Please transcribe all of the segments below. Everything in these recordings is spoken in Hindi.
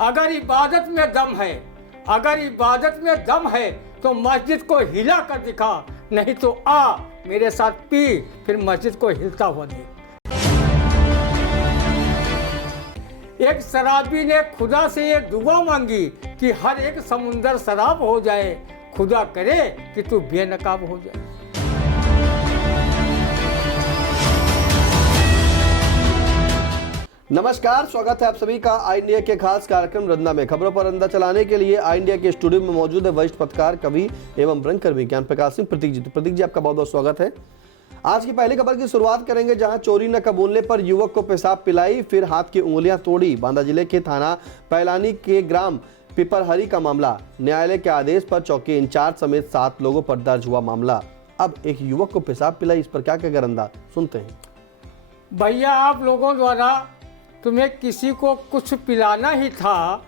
अगर इबादत में दम है, अगर इबादत में दम है तो मस्जिद को हिला कर दिखा, नहीं तो आ मेरे साथ पी, फिर मस्जिद को हिलता हुआ देख। एक शराबी ने खुदा से ये दुआ मांगी कि हर एक समुंदर शराब हो जाए, खुदा करे कि तू बेनकाब हो जाए। नमस्कार, स्वागत है आप सभी का आई इंडिया के खास कार्यक्रम रंदा में। खबरों पर रंदा चलाने के लिए आई इंडिया के स्टूडियो में मौजूद है वरिष्ठ पत्रकार, कवि एवं रंगकर्मी ज्ञान प्रकाश सिंह प्रतीक जी। प्रतीक जी, आपका बहुत बहुत स्वागत है। आज की पहली खबर की शुरुआत करेंगे, जहां चोरी न कबूलने पर युवक को पेशाब पिलाई, फिर हाथ की उंगलियां तोड़ी। बांदा जिले के थाना पैलानी के ग्राम पिपरहरी का मामला। न्यायालय के आदेश पर चौकी इंचार्ज समेत 7 लोगों पर दर्ज हुआ मामला। अब एक युवक को पेशाब पिलाई, इस पर क्या कहेगा रंदा, सुनते हैं। भैया, आप लोगों द्वारा तुम्हें किसी को कुछ पिलाना ही था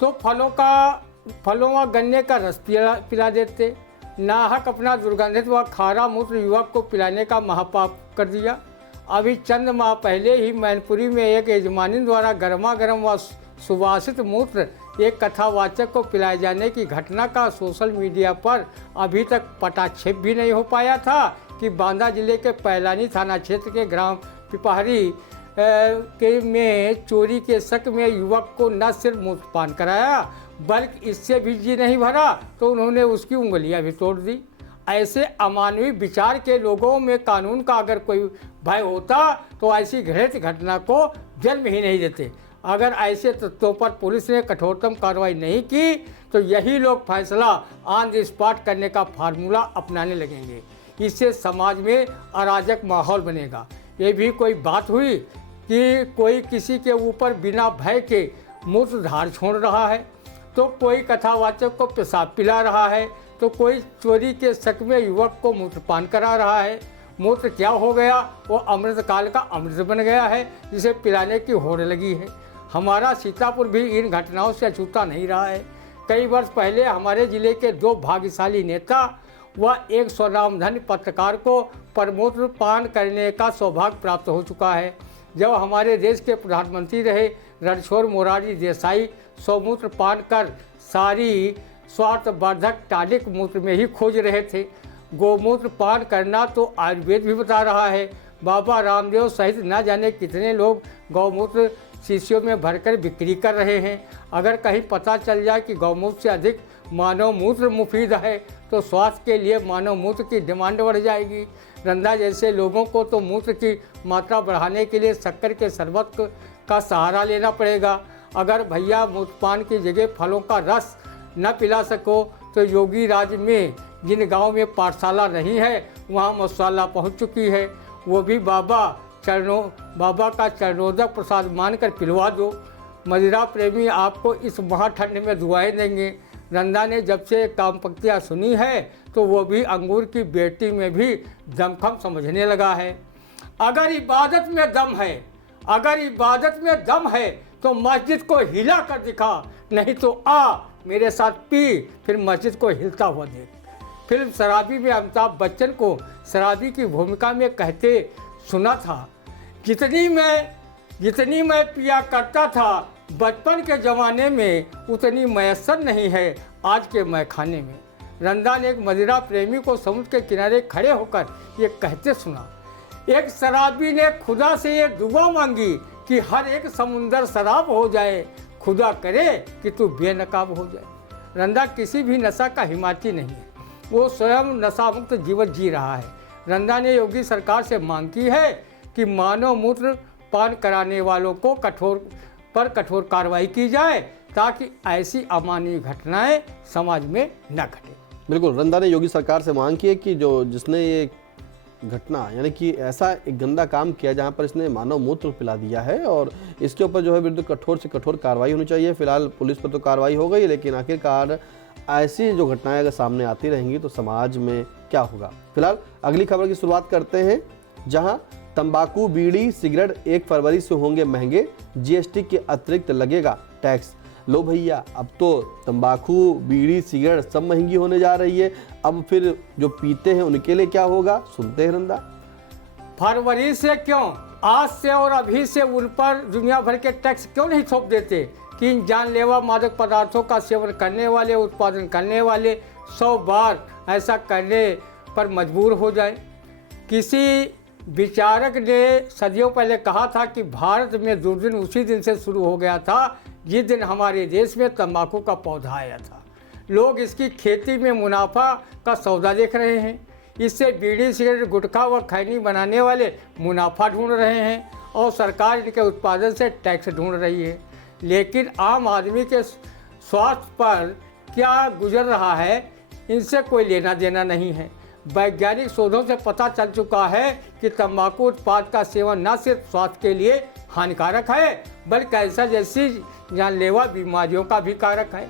तो फलों व गन्ने का रस पिला देते। नाहक अपना दुर्गंधित व खारा मूत्र युवक को पिलाने का महापाप कर दिया। अभी चंद माह पहले ही मैनपुरी में एक यजमानी द्वारा गर्मा गर्म व सुवासित मूत्र एक कथावाचक को पिलाए जाने की घटना का सोशल मीडिया पर अभी तक पटाक्षेप भी नहीं हो पाया था कि बांदा जिले के पैलानी थाना क्षेत्र के ग्राम पिपहरी में चोरी के शक में युवक को न सिर्फ मूत्रपान कराया बल्कि इससे भी जी नहीं भरा तो उन्होंने उसकी उंगलियां भी तोड़ दी। ऐसे अमानवीय विचार के लोगों में कानून का अगर कोई भय होता तो ऐसी घृणित घटना को जन्म ही नहीं देते। अगर ऐसे तत्वों पर पुलिस ने कठोरतम कार्रवाई नहीं की तो यही लोग फैसला ऑन द स्पॉट करने का फार्मूला अपनाने लगेंगे। इससे समाज में अराजक माहौल बनेगा। ये भी कोई बात हुई कि कोई किसी के ऊपर बिना भय के मूत्रधार छोड़ रहा है, तो कोई कथावाचक को पेशाब पिला रहा है, तो कोई चोरी के शक में युवक को मूत्रपान करा रहा है। मूत्र क्या हो गया, वो अमृतकाल का अमृत बन गया है जिसे पिलाने की होड़ लगी है। हमारा सीतापुर भी इन घटनाओं से अछूता नहीं रहा है। कई वर्ष पहले हमारे जिले के 2 भाग्यशाली नेता व एक स्वनामधन्य पत्रकार को परमूत्र पान करने का सौभाग्य प्राप्त हो चुका है। जब हमारे देश के प्रधानमंत्री रहे रणछोड़ मोरारजी देसाई स्वमूत्र पान कर सारी स्वार्थवर्धक टालिक मूत्र में ही खोज रहे थे। गोमूत्र पान करना तो आयुर्वेद भी बता रहा है। बाबा रामदेव सहित न जाने कितने लोग गौमूत्र शीशियों में भरकर बिक्री कर रहे हैं। अगर कहीं पता चल जाए कि गौमूत्र से अधिक मानव मूत्र मुफीद है तो स्वास्थ्य के लिए मानव मूत्र की डिमांड बढ़ जाएगी। रंदा जैसे लोगों को तो मूत्र की मात्रा बढ़ाने के लिए शक्कर के शरबत का सहारा लेना पड़ेगा। अगर भैया मूत्रपान की जगह फलों का रस न पिला सको तो योगी राज में जिन गांव में पाठशाला नहीं है वहां मसाला पहुंच चुकी है, वो भी बाबा का चरणोदक प्रसाद मानकर पिलवा दो। मदिरा प्रेमी आपको इस महाठंड में दुआएं देंगे। रंदा ने जब से काम पंक्तियाँ सुनी है तो वो भी अंगूर की बेटी में भी दमखम समझने लगा है। अगर इबादत में दम है, अगर इबादत में दम है तो मस्जिद को हिला कर दिखा, नहीं तो आ मेरे साथ पी, फिर मस्जिद को हिलता हुआ देख। फिल्म शराबी में अमिताभ बच्चन को शराबी की भूमिका में कहते सुना था, जितनी मैं पिया करता था बचपन के ज़माने में उतनी मैसर नहीं है आज के मैखाने में। रंदा ने एक मदिरा प्रेमी को समुद्र के किनारे खड़े होकर ये कहते सुना, एक शराबी ने खुदा से ये दुआ मांगी कि हर एक समुंदर शराब हो जाए, खुदा करे कि तू बेनकाब हो जाए। रंदा किसी भी नशा का हिमायती नहीं है, वो स्वयं नशा मुक्त जीवन जी रहा है। रंदा ने योगी सरकार से मांग की है कि मानव मूत्र पान कराने वालों को कठोर कार्रवाई की जाए ताकि ऐसी अमानवीय घटनाएं समाज में न घटे। बिल्कुल, रंदा ने योगी सरकार से मांग की है कि जिसने ये घटना यानी कि ऐसा एक गंदा काम किया जहां पर इसने मानव मूत्र पिला दिया है और इसके ऊपर जो है विरुद्ध कठोर से कठोर कार्रवाई होनी चाहिए। फिलहाल पुलिस पर तो कार्रवाई हो गई, लेकिन आखिरकार ऐसी जो घटनाएं अगर सामने आती रहेंगी तो समाज में क्या होगा। फिलहाल अगली खबर की शुरुआत करते हैं, जहां तंबाकू, बीड़ी, सिगरेट 1 फरवरी से होंगे महंगे, जीएसटी के अतिरिक्त लगेगा टैक्स। लो भैया, अब तो तंबाकू, बीड़ी, सिगरेट सब महंगी होने जा रही है। अब फिर जो पीते हैं उनके लिए क्या होगा, सुनते हैं रंदा। फरवरी से क्यों, आज से और अभी से उन पर दुनिया भर के टैक्स क्यों नहीं थोप देते। कि इन जानलेवा मादक पदार्थों का सेवन करने वाले, उत्पादन करने वाले 100 बार ऐसा करने पर मजबूर हो जाए। किसी विचारक ने सदियों पहले कहा था कि भारत में दुर्दिन उसी दिन से शुरू हो गया था जिस दिन हमारे देश में तंबाकू का पौधा आया था। लोग इसकी खेती में मुनाफा का सौदा देख रहे हैं। इससे बीड़ी, सिगरेट, गुटखा व खैनी बनाने वाले मुनाफा ढूंढ रहे हैं और सरकार इनके उत्पादन से टैक्स ढूंढ रही है। लेकिन आम आदमी के स्वास्थ्य पर क्या गुजर रहा है, इनसे कोई लेना देना नहीं है। वैज्ञानिक शोधों से पता चल चुका है कि तंबाकू उत्पाद का सेवन न सिर्फ स्वास्थ्य के लिए हानिकारक है बल्कि कैंसर जैसी जानलेवा बीमारियों का भी कारक है।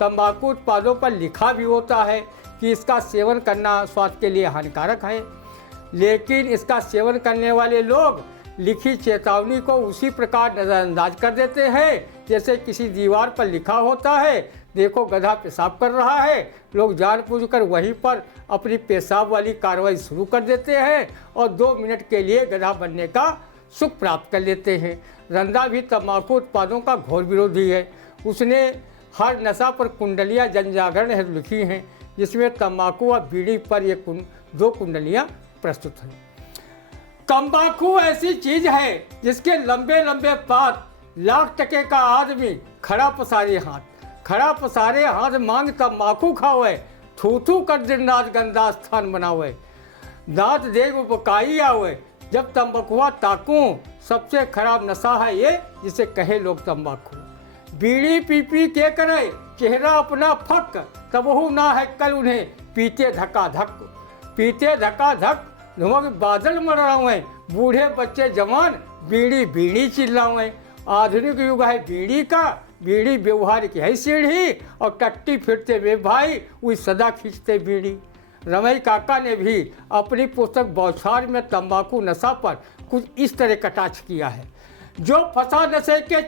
तंबाकू उत्पादों पर लिखा भी होता है कि इसका सेवन करना स्वास्थ्य के लिए हानिकारक है, लेकिन इसका सेवन करने वाले लोग लिखी चेतावनी को उसी प्रकार नज़रअंदाज कर देते हैं जैसे किसी दीवार पर लिखा होता है, देखो गधा पेशाब कर रहा है। लोग जानबूझकर वहीं पर अपनी पेशाब वाली कार्रवाई शुरू कर देते हैं और 2 मिनट के लिए गधा बनने का सुख प्राप्त कर लेते हैं। रंदा भी तंबाकू उत्पादों का घोर विरोधी है। उसने हर नशा पर कुंडलियाँ जनजागरण हेतु लिखी हैं, जिसमें तंबाकू व बीड़ी पर ये 2 कुंडलियाँ प्रस्तुत हैं। तंबाकू ऐसी चीज है जिसके लंबे लंबे पात, लाख टके का आदमी खड़ा पसारे हाथ मांग तंबाकू खावे, थू थू कर दिन रात गंदा स्थान बनावे, दांत देग बकाई आवे, जब तंबाकुआ ताकूं, सबसे खराब नशा है ये जिसे कहे लोग तंबाकू। बीड़ी पी पी के करे चेहरा अपना फक, तबहू ना है कल उन्हें पीते धक्का धक धुमक बादल मरावे, बूढ़े बच्चे जवान बीड़ी बीड़ी चिल्लावे। आधुनिक युग है बीड़ी का, बीड़ी व्यवहार की है सीढ़ी और टट्टी फिरते वे भाई वही सदा खींचते बीड़ी। रमई काका ने भी अपनी पुस्तक बौछार में तंबाकू नशा पर कुछ इस तरह कटाक्ष किया है। जो फंसा नशे के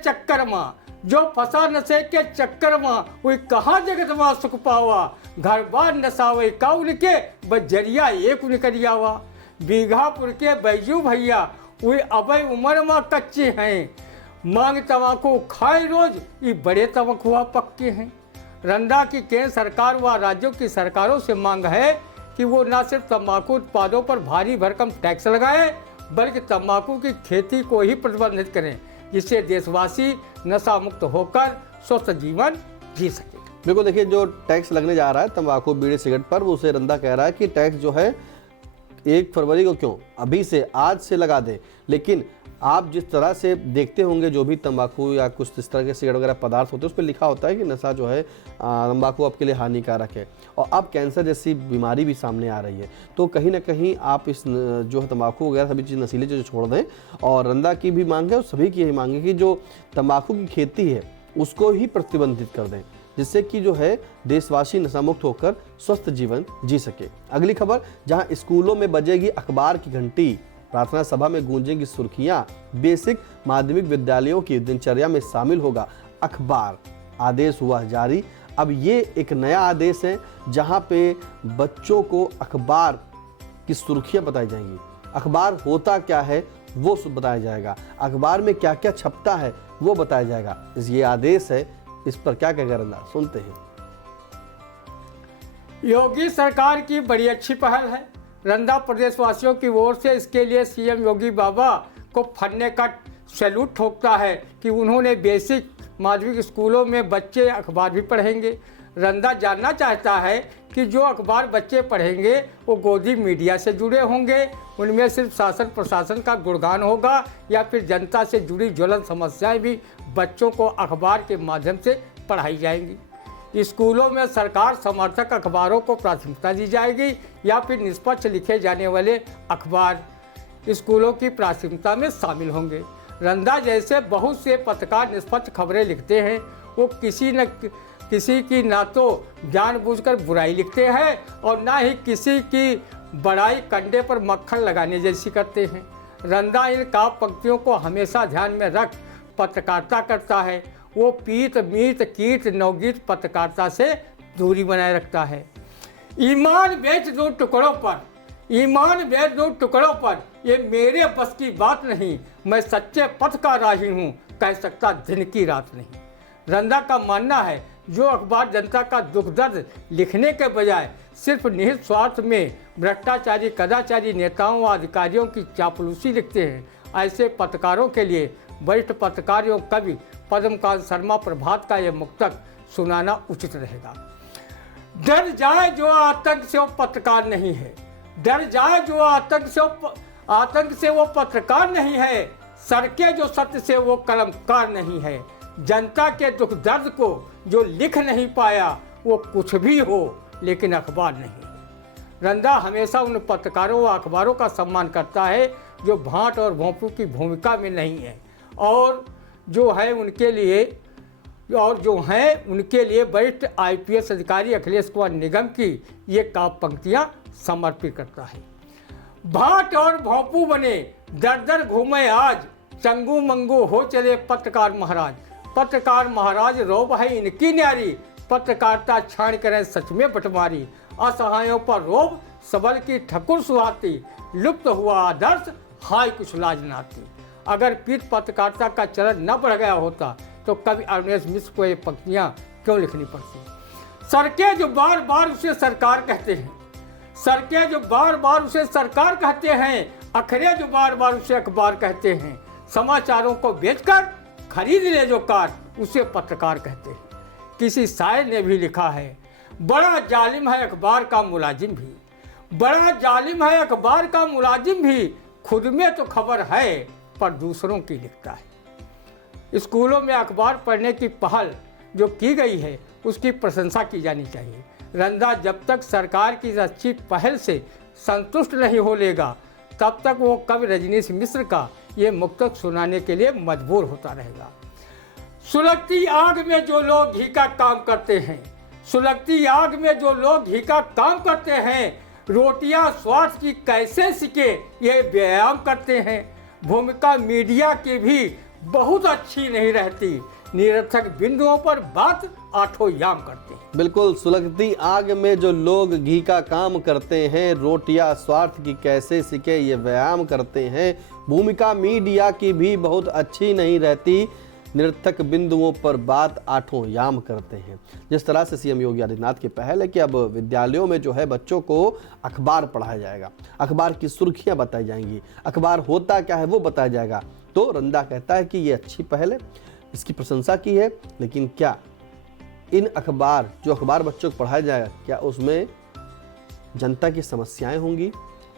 चक्कर में वही कहाँ जगत माँ सुख पावा, घर बार नशावे का उनके बजरिया एक निकरियावा। बीघापुर के बैजू भैया वही अबई उम्र में कच्चे हैं, मांग तंबाकू खाए रोज, ये बड़े तंबाकुआ पक्के हैं। रंदा की केंद्र सरकार व राज्यों की सरकारों से मांग है कि वो न सिर्फ तंबाकू उत्पादों पर भारी भरकम टैक्स लगाए बल्कि तंबाकू की खेती को ही प्रतिबंधित करें, जिससे देशवासी नशा मुक्त होकर स्वस्थ जीवन जी सके। बिल्कुल, देखिए जो टैक्स लगने जा रहा है तंबाकू, बीड़ी, सिगरेट पर, वो उसे रंदा कह रहा है कि टैक्स जो है 1 फरवरी को क्यों, अभी से, आज से लगा दे। लेकिन आप जिस तरह से देखते होंगे जो भी तंबाकू या कुछ इस तरह के सिगरेट वगैरह पदार्थ होते हैं उस पर लिखा होता है कि नशा जो है तंबाकू आपके लिए हानिकारक है, और अब कैंसर जैसी बीमारी भी सामने आ रही है। तो कहीं ना कहीं आप इस जो है तंबाकू वगैरह सभी चीज़ नशीली चीज़ें छोड़ दें। और रंदा की भी मांग है और सभी की यही मांग है कि जो तंबाकू की खेती है उसको ही प्रतिबंधित कर दें, जिससे कि जो है देशवासी नशामुक्त होकर स्वस्थ जीवन जी सके। अगली खबर, जहां स्कूलों में बजेगी अखबार की घंटी, प्रार्थना सभा में गूंजेंगी सुर्खियां, बेसिक माध्यमिक विद्यालयों की दिनचर्या में शामिल होगा अखबार। आदेश हुआ जारी। अब ये एक नया आदेश है जहां पे बच्चों को अखबार की सुर्खियां बताई जाएंगी। अखबार होता क्या है वो बताया जाएगा, अखबार में क्या क्या छपता है वो बताया जाएगा। ये आदेश है, इस पर क्या कहेगा रंदा, सुनते हैं। योगी सरकार की बड़ी अच्छी पहल है। रंदा प्रदेशवासियों की ओर से इसके लिए सीएम योगी बाबा को फन्ने का सैल्यूट ठोकता है कि उन्होंने बेसिक माध्यमिक स्कूलों में बच्चे अखबार भी पढ़ेंगे। रंदा जानना चाहता है कि जो अखबार बच्चे पढ़ेंगे वो गोदी मीडिया से जुड़े होंगे, उनमें सिर्फ शासन प्रशासन का गुणगान होगा या फिर जनता से जुड़ी ज्वलंत समस्याएं भी बच्चों को अखबार के माध्यम से पढ़ाई जाएंगी। स्कूलों में सरकार समर्थक अखबारों को प्राथमिकता दी जाएगी या फिर निष्पक्ष लिखे जाने वाले अखबार स्कूलों की प्राथमिकता में शामिल होंगे। रंदा जैसे बहुत से पत्रकार निष्पक्ष खबरें लिखते हैं, वो किसी की ना तो जानबूझकर बुराई लिखते हैं और ना ही किसी की बड़ाई कंडे पर मक्खन लगाने जैसी करते हैं। रंदा इन काव्य पंक्तियों को हमेशा ध्यान में रख पत्रकारिता करता है। वो पीत मीत कीट नवगीत पत्रकारिता से दूरी बनाए रखता है। ईमान बेच दो टुकड़ों पर, ये मेरे बस की बात नहीं, मैं सच्चे पथ का राही हूँ, कह सकता दिन की रात नहीं। रंदा का मानना है जो अखबार जनता का दुख दर्द लिखने के बजाय सिर्फ निहित स्वार्थ में भ्रष्टाचारी कदाचारी नेताओं व अधिकारियों की चापलूसी लिखते हैं, ऐसे पत्रकारों के लिए वरिष्ठ पत्रकार एवं कवि पद्मकांत शर्मा प्रभात का यह मुक्तक सुनाना उचित रहेगा। डर जाए जो आतंक से वो पत्रकार नहीं है, डर जाए जो आतंक से वो पत्रकार नहीं है, सड़के जो सत्य से वो कलमकार नहीं है, जनता के दुख दर्द को जो लिख नहीं पाया वो कुछ भी हो लेकिन अखबार नहीं है। रंदा हमेशा उन पत्रकारों व अखबारों का सम्मान करता है जो भांट और भोंपू की भूमिका में नहीं है और जो हैं उनके लिए वरिष्ठ IPS अधिकारी अखिलेश कुमार निगम की ये काव्य पंक्तियाँ समर्पित करता है। भाट और भोंपू बने दर दर घूमे आज, चंगू मंगू हो चले पत्रकार महाराज। पत्रकार महाराज रोब है इनकी न्यारी, पत्रकारिता छाण करें सच में बटमारी। असहायों पर रोब सबल की ठकुर सुहाती, लुप्त हुआ आदर्श हाय कुछ लाज नाती। अगर पीठ पत्रकारिता का चलन न बढ़ गया होता तो कवि अरुणेश मिश्र को ये पंक्तियाँ क्यों लिखनी पड़ती। सड़कें जो बार बार उसे सरकार कहते हैं, सड़कें जो बार बार उसे सरकार कहते हैं, अखरे जो बार बार उसे अखबार कहते हैं, समाचारों को बेचकर खरीद ले जो कार उसे पत्रकार कहते हैं। किसी शायर ने भी लिखा है, बड़ा जालिम है अखबार का मुलाजिम भी, बड़ा जालिम है अखबार का मुलाजिम भी, खुद में तो खबर है पर दूसरों की लिखता है। स्कूलों में अखबार पढ़ने की पहल जो की गई है उसकी प्रशंसा की जानी चाहिए। रंदा जब तक सरकार की इस अच्छी पहल से संतुष्ट नहीं हो लेगा तब तक वो कवि रजनीश मिश्र का ये मुक्तक सुनाने के लिए मजबूर होता रहेगा। सुलगती आग में जो लोग घी का काम करते हैं, सुलगती आग में जो लोग घी का काम करते हैं, रोटियां स्वार्थ की कैसे सिके ये व्यायाम करते हैं। भूमिका मीडिया की भी बहुत अच्छी नहीं रहती, निरर्थक बिंदुओं पर बात आठों याम करते हैं। बिल्कुल, सुलगती आग में जो लोग घी का काम करते हैं, रोटियां स्वार्थ की कैसे सिके ये व्यायाम करते हैं। भूमिका मीडिया की भी बहुत अच्छी नहीं रहती, निरर्थक बिंदुओं पर बात आठों याम करते हैं। जिस तरह से CM योगी आदित्यनाथ की पहल है कि अब विद्यालयों में जो है बच्चों को अखबार पढ़ाया जाएगा, अखबार की सुर्खियां बताई जाएंगी, अखबार होता क्या है वो बताया जाएगा, तो रंदा कहता है कि ये अच्छी पहल है, इसकी प्रशंसा की है, लेकिन क्या इन जो अखबार बच्चों को पढ़ाया जाएगा क्या उसमें जनता की समस्याएं होंगी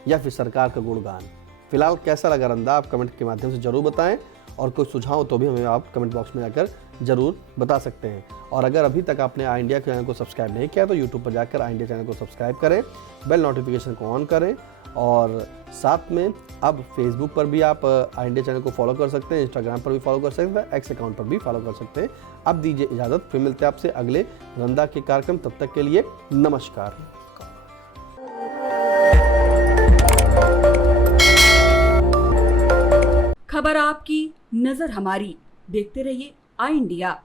या फिर सरकार का गुणगान। फिलहाल कैसा लगा रंदा आप कमेंट के माध्यम से जरूर बताएं और कोई सुझाव तो भी हमें आप कमेंट बॉक्स में जाकर जरूर बता सकते हैं। और अगर अभी तक आपने आई इंडिया चैनल को सब्सक्राइब नहीं किया तो यूट्यूब पर जाकर आई इंडिया चैनल को सब्सक्राइब करें, बेल नोटिफिकेशन को ऑन करें और साथ में अब फेसबुक पर भी आप आई इंडिया चैनल को फॉलो कर सकते हैं, इंस्टाग्राम पर भी फॉलो कर सकते हैं, एक्स अकाउंट पर भी फॉलो कर सकते हैं। अब दीजिए इजाज़त, फिर मिलते हैं आपसे अगले रंदा के कार्यक्रम, तब तक के लिए नमस्कार। खबर आपकी, नजर हमारी। देखते रहिए आई इंडिया।